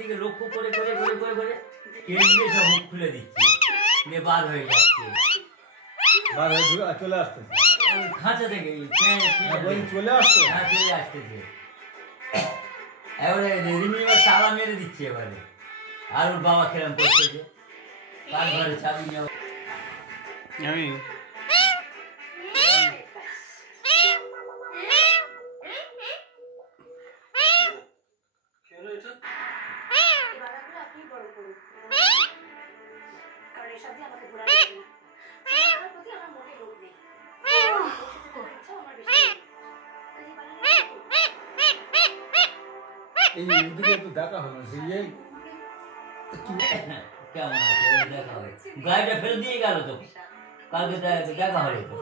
দিকে লক্ষ্য করে করে করে করে করে কেন্দ্রে সব মুখ খুলে দিচ্ছে, বার হয়ে যাচ্ছে, বার হয়ে চলে আসতেছে খাঁচা থেকে চলে আসছে। হ্যাঁ চলে আসতেছে। এবারে রিমি তালা মেরে দিচ্ছে এবারে, আর ওর বাবা খেলাম করতেছে তার ঘরে চাবি নেওয়া। আমি দেখা হলো কেমন আছে দেখা হবে, গাড়িটা ফেলে দিয়ে গেল তো কালকে দেখা হলো তো।